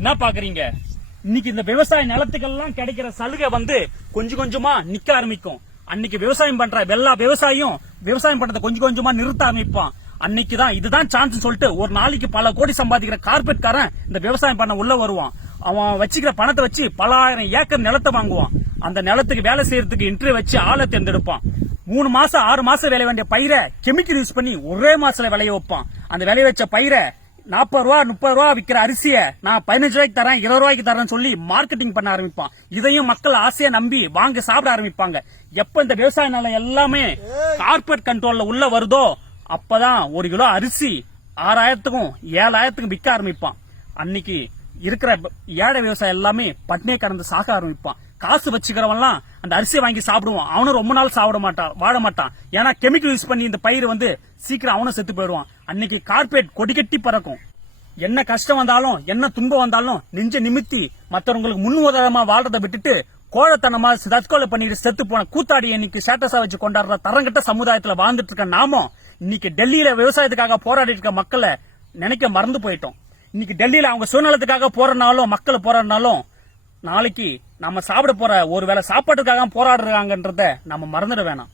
என்ன பாக்குறீங்க? இன்னைக்கு இந்த விவசாய நிலத்துக்கெல்லாம் கிடைக்கிற சலுகை கொஞ்சம் கொஞ்சமா நிக்க ஆரம்பிக்கும். அன்னைக்கு விவசாயம் பண்ற எல்லா விவசாயியும் விவசாயம் பண்றதை கொஞ்சம் கொஞ்சமா நிறுத்த ஆரம்பிப்பான். அன்னைக்குதான் இதுதான் சான்ஸ் சொல்லிட்டு ஒரு நாளைக்கு பல கோடி சம்பாதிக்கிற கார்பரேட்காரன் இந்த விவசாயம் பண்ண உள்ள வருவான். அவன் வச்சுக்கிற பணத்தை வச்சு பல ஆயிரம் ஏக்கர் நிலத்தை வாங்குவான். அந்த நிலத்துக்கு வேலை செய்யறதுக்கு இன்டர்வியூ வச்சு ஆளை தேர்ந்தெடுப்பான். 3 மாசம் 6 மாசம் விளைய வேண்டிய பயிரை கெமிக்கல் யூஸ் பண்ணி ஒரே மாசத்துல விளைய வைப்பான். அந்த விளைய வச்ச பயிரை 40 ரூபா 30 ரூபா விக்கிற அரிசிய நான் 15 ரூபாய்க்கு தரேன் 20 ரூபாய்க்கு தரேன்னு சொல்லி மார்க்கெட்டிங் பண்ண ஆரம்பிப்பான். இதையும் மக்கள் ஆசையா நம்பி வாங்க சாப்பிட ஆரம்பிப்பாங்க. எப்ப இந்த விவசாய நிலம் எல்லாமே கார்பரேட் கண்ட்ரோல்ல உள்ள வருதோ அப்பதான் 1 கிலோ அரிசி 6000க்கும் 7000க்கும் விற்க ஆரம்பிப்பான். அன்னைக்கு இருக்கிற ஏழை விவசாயம் எல்லாமே பட்னியை கடந்து சாக ஆரம்பிப்பான். காசு வச்சுக்கிறவன்லாம் அந்த அரிசியை வாங்கி சாப்பிடுவான். அவனும் ரொம்ப நாள் வாழ மாட்டான். ஏன்னா கெமிக்கல் யூஸ் பண்ணி இந்த பயிர் சீக்கிரம் அவனும் செத்து போயிடுவான். அன்னைக்கு கார்பரேட் கொடி கட்டி பறக்கும். என்ன கஷ்டம் வந்தாலும் என்ன துன்பம் வந்தாலும் நெஞ்ச நிமித்தி மற்றவங்களுக்கு முன்னுதாரணமா வாழ்றதை விட்டுட்டு கோழத்தனமா தற்கொலை பண்ணிட்டு செத்து போன கூத்தாடி இன்னைக்கு ஸ்டேட்டஸா வச்சு கொண்டாடுற தரங்கட்ட சமுதாயத்துல வாழ்ந்துட்டு இருக்க நாமும் இன்னைக்கு டெல்லியில விவசாயத்துக்காக போராடிட்டு இருக்க மக்களை நினைக்க மறந்து போயிட்டோம். இன்னைக்கு டெல்லியில அவங்க சுயநலத்துக்காக போறனாலும் மக்கள் போராடினாலும் நாளைக்கு நம்ம சாப்பிட போற ஒரு வேளை சாப்பாட்டுக்காக போராடுறாங்கன்றத நம்ம மறந்துட வேணாம்.